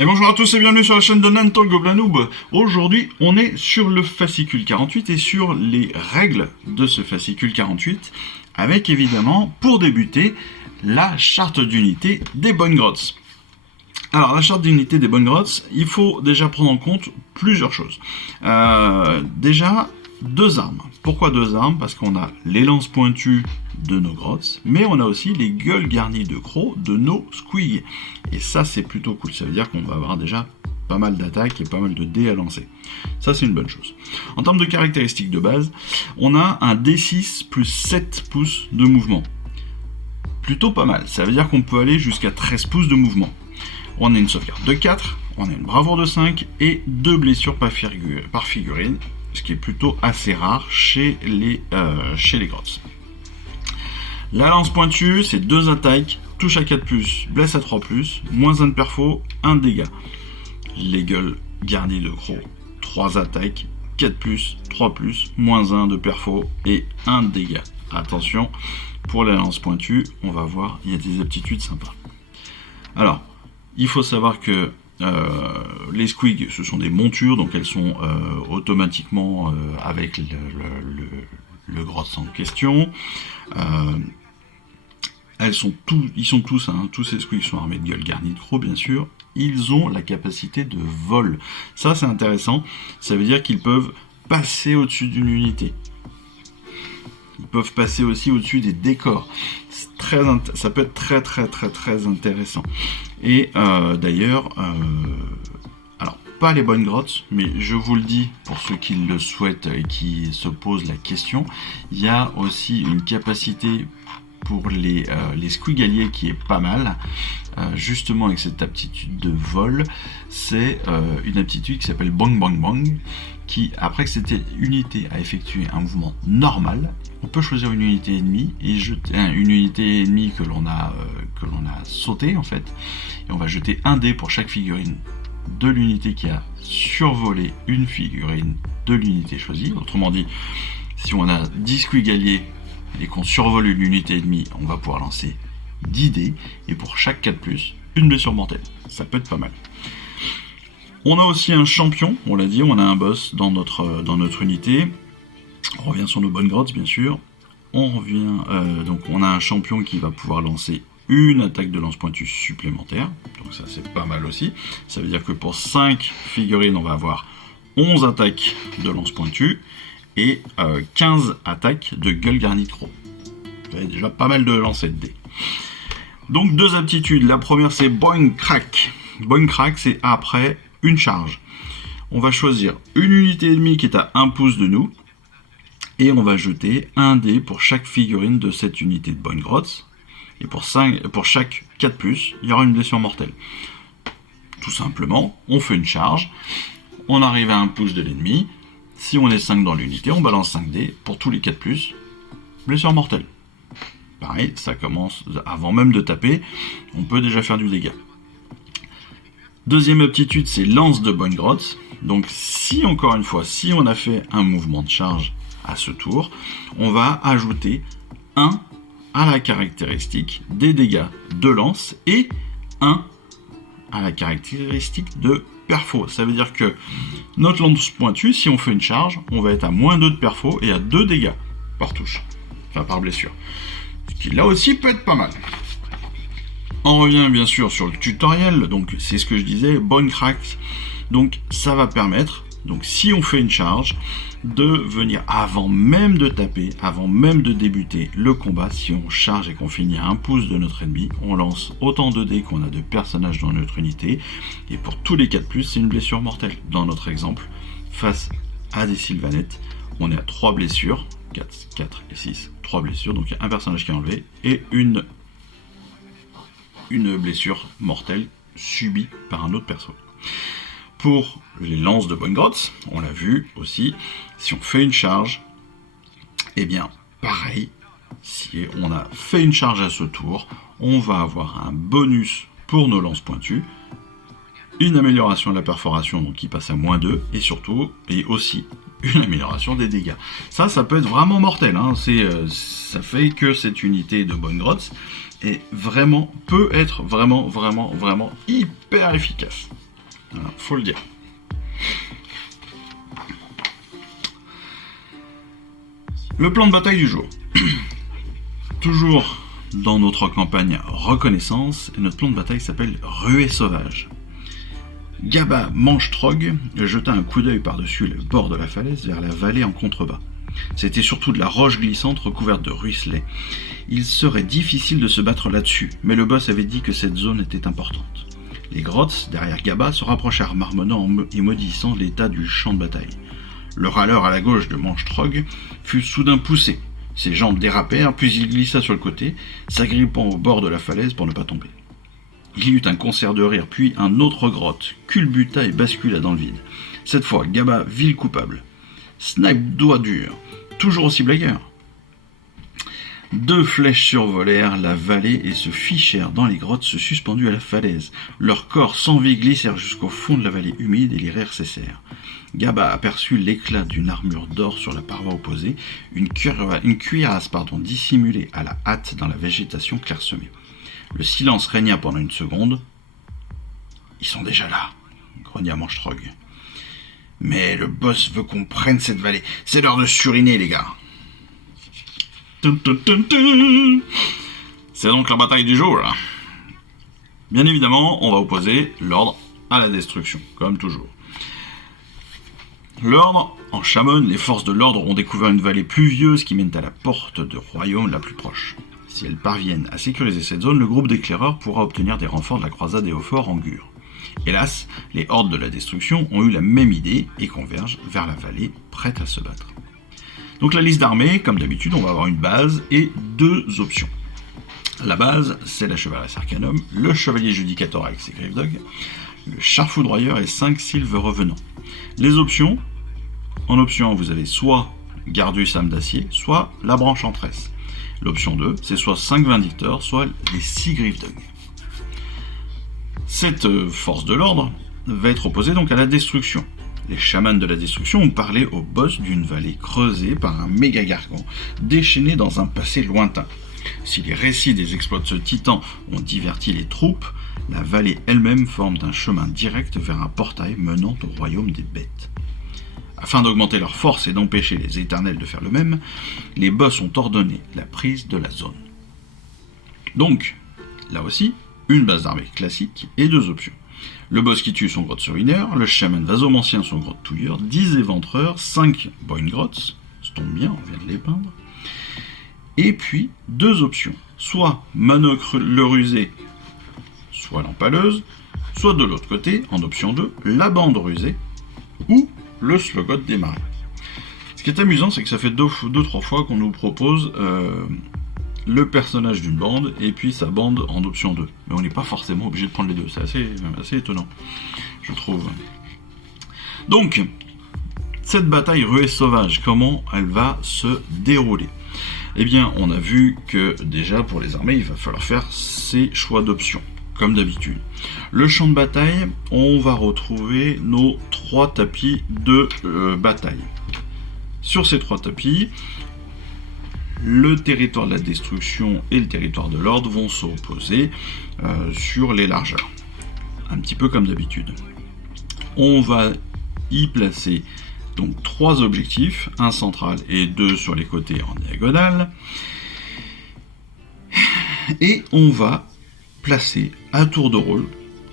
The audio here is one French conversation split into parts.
Et bonjour à tous et bienvenue sur la chaîne de Nanto Gobelin Noob. Aujourd'hui, on est sur le fascicule 48 et sur les règles de ce fascicule 48, avec évidemment, pour débuter, la charte d'unité des Bonnes Grottes. Alors, la charte d'unité des Bonnes Grottes, il faut déjà prendre en compte plusieurs choses. Déjà, deux armes. Pourquoi deux armes? Parce qu'on a les lances pointues de nos grottes, mais on a aussi les gueules garnies de crocs de nos squigs. Et ça, c'est plutôt cool. Ça veut dire qu'on va avoir déjà pas mal d'attaques et pas mal de dés à lancer. Ça, c'est une bonne chose. En termes de caractéristiques de base, on a un D6 plus 7 pouces de mouvement. Plutôt pas mal. Ça veut dire qu'on peut aller jusqu'à 13 pouces de mouvement. On a une sauvegarde de 4, on a une bravoure de 5 et 2 blessures par figurine, ce qui est plutôt assez rare chez les grottes. La lance pointue, c'est 2 attaques, touche à 4+, blesse à 3+, moins 1 de perfo, 1 de dégâts. Les gueules garnies de crocs, 3 attaques, 4+, 3+, moins 1 de perfo et 1 de dégâts. Attention, pour la lance pointue, on va voir, il y a des aptitudes sympas. Alors, il faut savoir que les squigs, ce sont des montures, donc elles sont automatiquement avec le grotte en question. Ils sont tous, tous ces squigs sont armés de gueules garnies de crocs, bien sûr. Ils ont la capacité de vol. Ça, c'est intéressant. Ça veut dire qu'ils peuvent passer au-dessus d'une unité. Ils peuvent passer aussi au-dessus des décors. Ça peut être très intéressant. Et d'ailleurs, alors pas les bonnes grottes, mais je vous le dis pour ceux qui le souhaitent et qui se posent la question, il y a aussi une capacité pour les squigaliers qui est pas mal, justement avec cette aptitude de vol. C'est une aptitude qui s'appelle Bang Bang Bang, qui, après que cette unité a effectué un mouvement normal, on peut choisir une unité ennemie et jeter une unité ennemie que l'on a sauté en fait, et on va jeter un dé pour chaque figurine de l'unité qui a survolé une figurine de l'unité choisie. Autrement dit, si on a 10 squigaliers et qu'on survole une unité ennemie, on va pouvoir lancer 10 dés, et pour chaque 4+, une blessure mortelle. Ça peut être pas mal. On a aussi un champion, on l'a dit, on a un boss dans notre unité. On revient sur nos bonnes grottes, bien sûr. Donc on a un champion qui va pouvoir lancer une attaque de lance pointue supplémentaire. Donc ça, c'est pas mal aussi. Ça veut dire que pour 5 figurines, on va avoir 11 attaques de lance pointue et 15 attaques de gueule garnie de crocs. Vous avez déjà pas mal de lancers de dés. Donc 2 aptitudes. La première, c'est Boing Crack. Boing Crack, c'est après une charge. On va choisir une unité ennemie qui est à 1 pouce de nous, et on va jeter un dé pour chaque figurine de cette unité de Bonne Grotte. Et pour chaque 4+, il y aura une blessure mortelle. Tout simplement, on fait une charge, on arrive à 1 pouce de l'ennemi. Si on est 5 dans l'unité, on balance 5 dés pour tous les 4+, blessure mortelle. Pareil, ça commence avant même de taper, on peut déjà faire du dégât. Deuxième aptitude, c'est lance de Bonne Grotte. Donc si, encore une fois, si on a fait un mouvement de charge à ce tour, on va ajouter 1 à la caractéristique des dégâts de lance et 1 à la caractéristique de perfo. Ça veut dire que notre lance pointue, si on fait une charge, on va être à moins 2 de perfo et à 2 dégâts par touche, enfin par blessure. Ce qui là aussi peut être pas mal. On revient bien sûr sur le tutoriel, donc c'est ce que je disais, Bone Crack. Donc ça va permettre, donc si on fait une charge, de venir avant même de taper, avant même de débuter le combat, si on charge et qu'on finit à 1 pouce de notre ennemi, on lance autant de dés qu'on a de personnages dans notre unité, et pour tous les 4+, c'est une blessure mortelle. Dans notre exemple, face à des sylvanettes, on est à 3 blessures, 4 et 6, 3 blessures, donc il y a un personnage qui est enlevé, et une blessure mortelle subie par un autre perso. Pour les lances de Bonne Grotte, on l'a vu aussi, si on fait une charge, eh bien pareil, si on a fait une charge à ce tour, on va avoir un bonus pour nos lances pointues, une amélioration de la perforation, donc qui passe à moins 2, et surtout, et aussi, une amélioration des dégâts. Ça peut être vraiment mortel, hein. Ça fait que cette unité de Bonne Grotte peut être vraiment hyper efficace. Voilà, faut le dire. Le plan de bataille du jour. Toujours dans notre campagne Reconnaissance, et notre plan de bataille s'appelle Ruée sauvage. Gaba Manchtrog jeta un coup d'œil par-dessus le bord de la falaise vers la vallée en contrebas. C'était surtout de la roche glissante recouverte de ruisselets. Il serait difficile de se battre là-dessus, mais le boss avait dit que cette zone était importante. Les grottes, derrière Gaba, se rapprochèrent marmonnant et maudissant l'état du champ de bataille. Le râleur à la gauche de Manchtrog fut soudain poussé. Ses jambes dérapèrent, puis il glissa sur le côté, s'agrippant au bord de la falaise pour ne pas tomber. Il y eut un concert de rire, puis un autre grotte culbuta et bascula dans le vide. Cette fois, Gaba vit le coupable. Snipe doigt dur, toujours aussi blagueur. 2 flèches survolèrent la vallée et se fichèrent dans les grottes suspendues à la falaise. Leurs corps sans vie glissèrent jusqu'au fond de la vallée humide et les rires cessèrent. Gaba aperçut l'éclat d'une armure d'or sur la paroi opposée, une cuirasse dissimulée à la hâte dans la végétation clairsemée. Le silence régna pendant une seconde. « Ils sont déjà là !» grogna Manchtrog. « Mais le boss veut qu'on prenne cette vallée. C'est l'heure de suriner, les gars !» C'est donc la bataille du jour. Bien évidemment, on va opposer l'ordre à la destruction, comme toujours. L'ordre, en Chamon, les forces de l'ordre ont découvert une vallée pluvieuse qui mène à la porte de royaume la plus proche. Si elles parviennent à sécuriser cette zone, le groupe d'éclaireurs pourra obtenir des renforts de la croisade Éophore en Gur. Hélas, les hordes de la destruction ont eu la même idée et convergent vers la vallée, prête à se battre. Donc la liste d'armées, comme d'habitude, on va avoir une base et 2 options. La base, c'est la chevalerie Arcanum, le chevalier judicateur avec ses Griffdog, le char foudroyeur et 5 sylves revenants. Les options, en option 1, vous avez soit Gardus âme d'acier, soit la branche en tresse. L'option 2, c'est soit 5 vindicteurs, soit les 6 Griffdog. Cette force de l'ordre va être opposée donc à la destruction. Les chamans de la destruction ont parlé au boss d'une vallée creusée par un méga gargan, déchaîné dans un passé lointain. Si les récits des exploits de ce titan ont diverti les troupes, la vallée elle-même forme un chemin direct vers un portail menant au royaume des bêtes. Afin d'augmenter leur force et d'empêcher les éternels de faire le même, les boss ont ordonné la prise de la zone. Donc, là aussi, une base d'armée classique et 2 options. Le boss qui tue son grotte surineur, le chaman vasomancien son grotte touilleur, 10 éventreurs, 5 boingrots, ça tombe bien, on vient de les peindre. Et puis, 2 options, soit Manoc le rusé, soit l'empaleuse, soit de l'autre côté, en option 2, la bande rusée, ou le slogot des marais. Ce qui est amusant, c'est que ça fait 2-3 fois qu'on nous propose le personnage d'une bande et puis sa bande en option 2. Mais on n'est pas forcément obligé de prendre les deux, c'est assez étonnant, je trouve. Donc, cette bataille ruée sauvage, comment elle va se dérouler ? Eh bien, on a vu que déjà pour les armées, il va falloir faire ces choix d'options, comme d'habitude. Le champ de bataille, on va retrouver nos 3 tapis de bataille. Sur ces 3 tapis, le territoire de la destruction et le territoire de l'ordre vont s'opposer sur les largeurs. Un petit peu comme d'habitude. On va y placer donc 3 objectifs, un central et 2 sur les côtés en diagonale. Et on va placer à tour de rôle,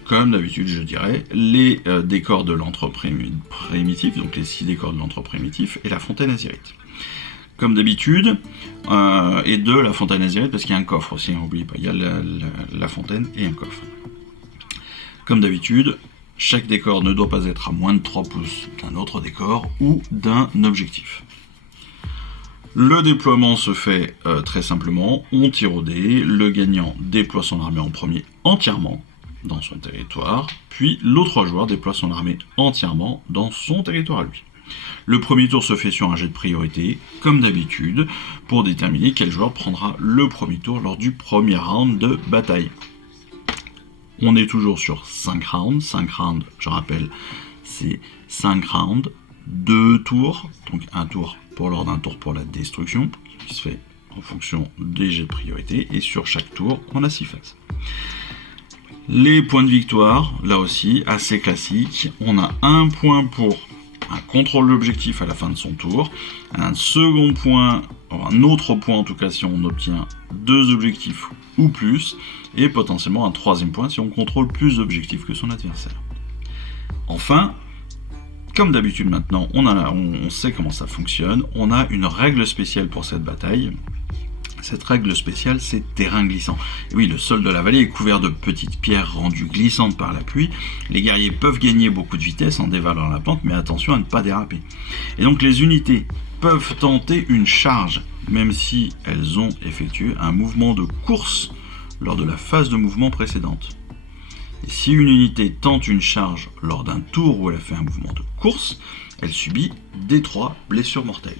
comme d'habitude je dirais, les décors de l'antre primitif, donc les 6 décors de l'antre primitif et la fontaine azyrite. Comme d'habitude, et de la fontaine azyrite, parce qu'il y a un coffre aussi, n'oubliez pas, il y a la fontaine et un coffre. Comme d'habitude, chaque décor ne doit pas être à moins de 3 pouces d'un autre décor ou d'un objectif. Le déploiement se fait très simplement, on tire au dé, le gagnant déploie son armée en premier entièrement dans son territoire, puis l'autre joueur déploie son armée entièrement dans son territoire à lui. Le premier tour se fait sur un jet de priorité, comme d'habitude, pour déterminer quel joueur prendra le premier tour lors du premier round de bataille. On est toujours sur 5 rounds. 5 rounds, je rappelle, c'est 5 rounds, 2 tours, donc un tour pour l'ordre, un tour pour la destruction, qui se fait en fonction des jets de priorité, et sur chaque tour, on a 6 phases. Les points de victoire, là aussi, assez classique. On a un point pour un contrôle d'objectif à la fin de son tour, un second point, un autre point en tout cas si on obtient 2 objectifs ou plus, et potentiellement un troisième point si on contrôle plus d'objectifs que son adversaire. Enfin, comme d'habitude maintenant, on sait comment ça fonctionne, on a une règle spéciale pour cette bataille. Cette règle spéciale, c'est terrain glissant. Et oui, le sol de la vallée est couvert de petites pierres rendues glissantes par la pluie. Les guerriers peuvent gagner beaucoup de vitesse en dévalant la pente, mais attention à ne pas déraper. Et donc les unités peuvent tenter une charge, même si elles ont effectué un mouvement de course lors de la phase de mouvement précédente. Et si une unité tente une charge lors d'un tour où elle a fait un mouvement de course, elle subit D3 blessures mortelles.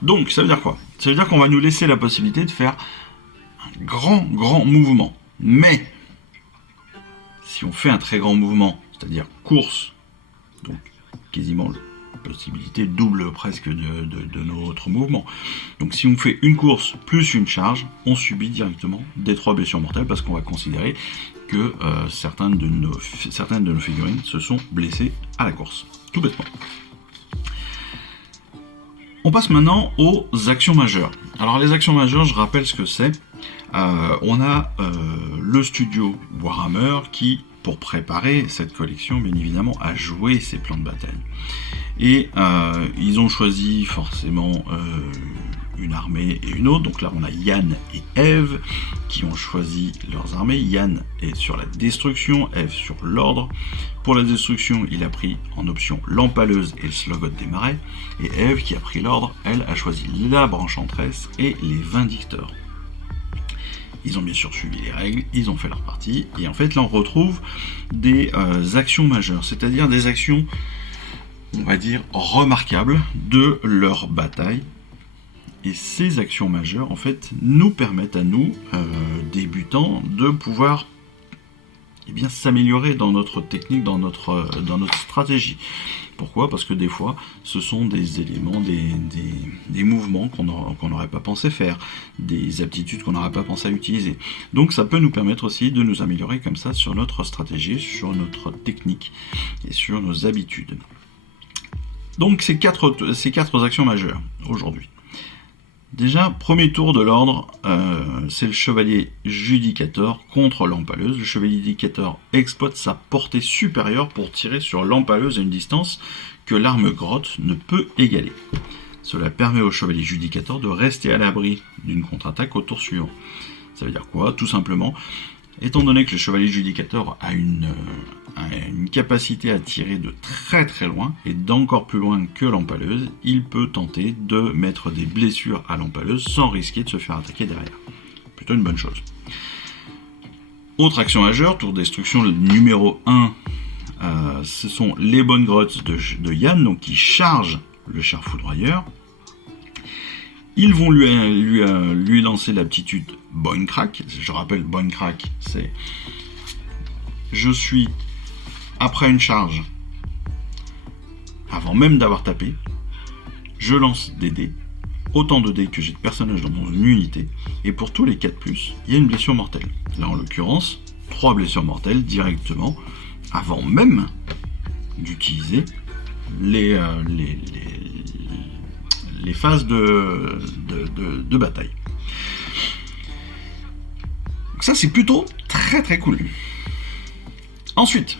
Donc ça veut dire quoi? Ça veut dire qu'on va nous laisser la possibilité de faire un grand mouvement. Mais si on fait un très grand mouvement, c'est-à-dire course, donc quasiment la possibilité double presque de notre mouvement. Donc si on fait une course plus une charge, on subit directement D3 blessures mortelles parce qu'on va considérer que certaines de nos figurines se sont blessées à la course. Tout bêtement. On passe maintenant aux actions majeures. Alors les actions majeures, je rappelle ce que c'est. On a le studio Warhammer qui, pour préparer cette collection, bien évidemment, a joué ses plans de bataille. Et ils ont choisi forcément une armée et une autre. Donc là, on a Yann et Eve qui ont choisi leurs armées. Yann est sur la destruction, Eve sur l'ordre. Pour la destruction, il a pris en option l'empaleuse et le slogoth des marais. Et Eve, qui a pris l'ordre, elle a choisi la branche-entresse et les vindicteurs. Ils ont bien sûr suivi les règles, ils ont fait leur partie. Et en fait, là, on retrouve des actions majeures, c'est-à-dire des actions, on va dire, remarquables de leur bataille. Et ces actions majeures, en fait, nous permettent à nous, débutants, de pouvoir s'améliorer dans notre technique, dans notre stratégie. Pourquoi? Parce que des fois, ce sont des éléments, des mouvements qu'on n'aurait pas pensé faire, des aptitudes qu'on n'aurait pas pensé à utiliser. Donc ça peut nous permettre aussi de nous améliorer comme ça sur notre stratégie, sur notre technique et sur nos habitudes. Donc ces quatre actions majeures aujourd'hui. Déjà, premier tour de l'ordre, c'est le chevalier judicateur contre l'empaleuse. Le chevalier judicateur exploite sa portée supérieure pour tirer sur l'empaleuse à une distance que l'arme grotte ne peut égaler. Cela permet au chevalier judicateur de rester à l'abri d'une contre-attaque au tour suivant. Ça veut dire quoi? Tout simplement, étant donné que le chevalier judicateur a une capacité à tirer de très très loin, et d'encore plus loin que l'empaleuse, il peut tenter de mettre des blessures à l'empaleuse sans risquer de se faire attaquer derrière. Plutôt une bonne chose. Autre action majeure, tour de destruction numéro 1, ce sont les bonnes grottes de Yann, donc qui chargent le char foudroyeur. Ils vont lui lancer l'aptitude Boing Crack. Je rappelle, Boing Crack, c'est je suis après une charge, avant même d'avoir tapé, je lance des dés, autant de dés que j'ai de personnages dans mon unité, et pour tous les 4+, il y a une blessure mortelle. Là en l'occurrence, 3 blessures mortelles directement, avant même d'utiliser les phases de bataille. Donc ça c'est plutôt très très cool. Ensuite,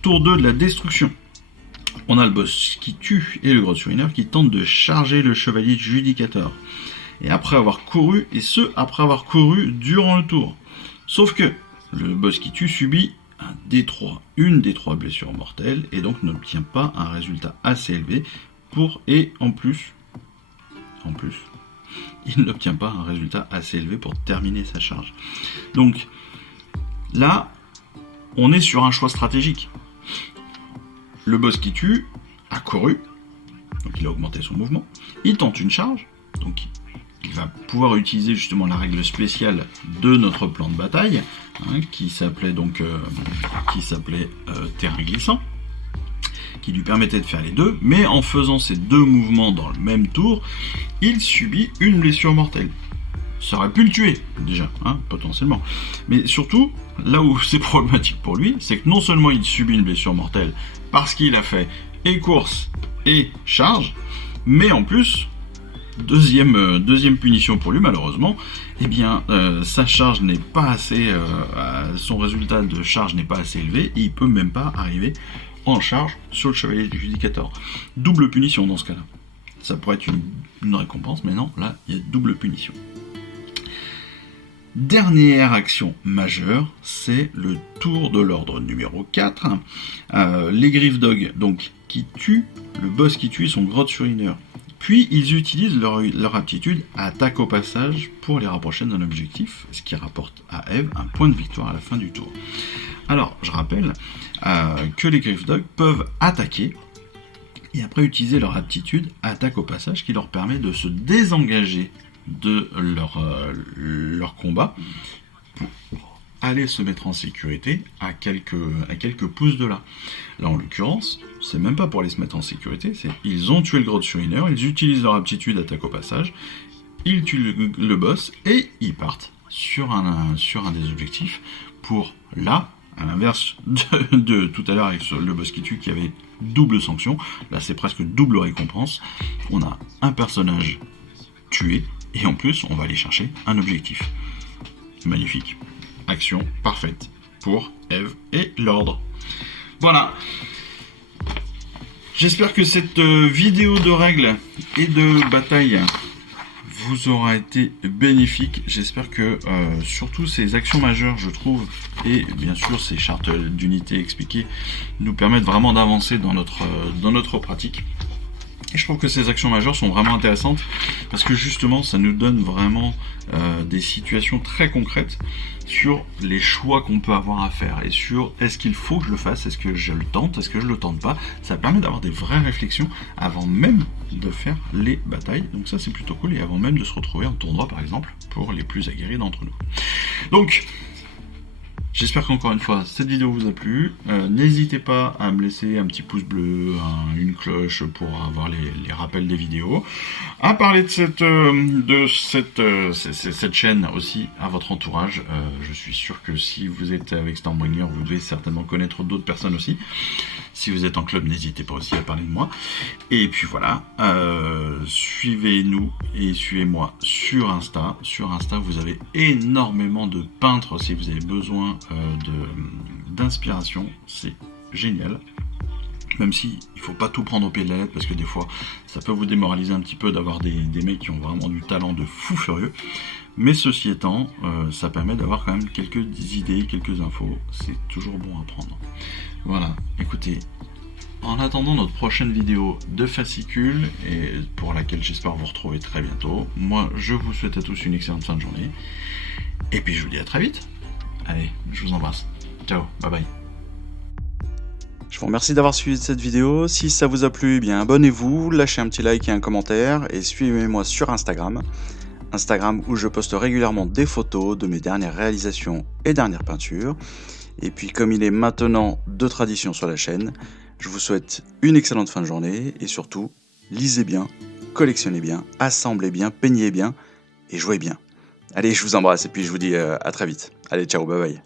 tour 2 de la destruction. On a le boss qui tue et le Grotte Chourineur qui tente de charger le chevalier judicateur. Et après avoir couru, durant le tour. Sauf que le boss qui tue subit un D3, une des 3 blessures mortelles, et donc n'obtient pas un résultat assez élevé en plus, il n'obtient pas un résultat assez élevé pour terminer sa charge. Donc là, on est sur un choix stratégique. Le boss qui tue a couru, donc il a augmenté son mouvement, il tente une charge, donc il va pouvoir utiliser justement la règle spéciale de notre plan de bataille, qui s'appelait terrain glissant, qui lui permettait de faire les deux, mais en faisant ces deux mouvements dans le même tour, il subit une blessure mortelle. ça aurait pu le tuer, déjà, hein, potentiellement. Mais surtout, là où c'est problématique pour lui, c'est que non seulement il subit une blessure mortelle parce qu'il a fait et course et charge, mais en plus, deuxième punition pour lui, malheureusement, eh bien, sa charge n'est pas assez, son résultat de charge n'est pas assez élevé, et il peut même pas arriver en charge sur le chevalier du Judicator. Double punition dans ce cas-là. Ça pourrait être une récompense, mais non, là, il y a double punition. Dernière action majeure, c'est le tour de l'ordre numéro 4. Les Griff Dog, donc, qui tuent, le boss qui tue son Grotte-Uriner. Puis, ils utilisent leur aptitude à attaque au passage pour les rapprocher d'un objectif, ce qui rapporte à Eve un point de victoire à la fin du tour. Alors, je rappelle que les Griff Dog peuvent attaquer et après utiliser leur aptitude à attaque au passage qui leur permet de se désengager de leur combat pour aller se mettre en sécurité à quelques pouces de là. Là, en l'occurrence, c'est même pas pour aller se mettre en sécurité, ils ont tué le Grotte-Uriner, ils utilisent leur aptitude d'attaque au passage, ils tuent le boss et ils partent sur un des objectifs pour là, à l'inverse de tout à l'heure avec le boss qui tue qui avait double sanction, là c'est presque double récompense. On a un personnage tué et en plus on va aller chercher un objectif. Magnifique. Action parfaite pour Eve et l'ordre. Voilà. J'espère que cette vidéo de règles et de bataille vous aura été bénéfique. J'espère que surtout ces actions majeures, je trouve, et bien sûr ces chartes d'unité expliquées, nous permettent vraiment d'avancer dans notre pratique. Et je trouve que ces actions majeures sont vraiment intéressantes parce que justement ça nous donne vraiment des situations très concrètes sur les choix qu'on peut avoir à faire et sur est-ce qu'il faut que je le fasse, est-ce que je le tente, est-ce que je le tente pas. Ça permet d'avoir des vraies réflexions avant même de faire les batailles, donc ça c'est plutôt cool, et avant même de se retrouver en tournoi par exemple pour les plus aguerris d'entre nous. Donc j'espère qu'encore une fois, cette vidéo vous a plu. N'hésitez pas à me laisser un petit pouce bleu, une cloche pour avoir les rappels des vidéos. À parler de cette chaîne aussi à votre entourage. Je suis sûr que si vous êtes avec Stormbringer, vous devez certainement connaître d'autres personnes aussi. Si vous êtes en club, n'hésitez pas aussi à parler de moi. Et puis voilà, suivez-nous et suivez-moi sur Insta. Sur Insta, vous avez énormément de peintres si vous avez besoin d'inspiration. C'est génial. Même si il faut pas tout prendre au pied de la lettre parce que des fois ça peut vous démoraliser un petit peu d'avoir des mecs qui ont vraiment du talent de fou furieux. Mais ceci étant, ça permet d'avoir quand même quelques idées, quelques infos. C'est toujours bon à prendre. Voilà, écoutez, en attendant notre prochaine vidéo de fascicule, et pour laquelle j'espère vous retrouver très bientôt, moi je vous souhaite à tous une excellente fin de journée. Et puis je vous dis à très vite. Allez, je vous embrasse. Ciao, bye bye. Je vous remercie d'avoir suivi cette vidéo. Si ça vous a plu, eh bien abonnez-vous, lâchez un petit like et un commentaire et suivez-moi sur Instagram. Instagram où je poste régulièrement des photos de mes dernières réalisations et dernières peintures. Et puis comme il est maintenant de tradition sur la chaîne, je vous souhaite une excellente fin de journée et surtout, lisez bien, collectionnez bien, assemblez bien, peignez bien et jouez bien. Allez, je vous embrasse et puis je vous dis à très vite. Allez, ciao, bye bye.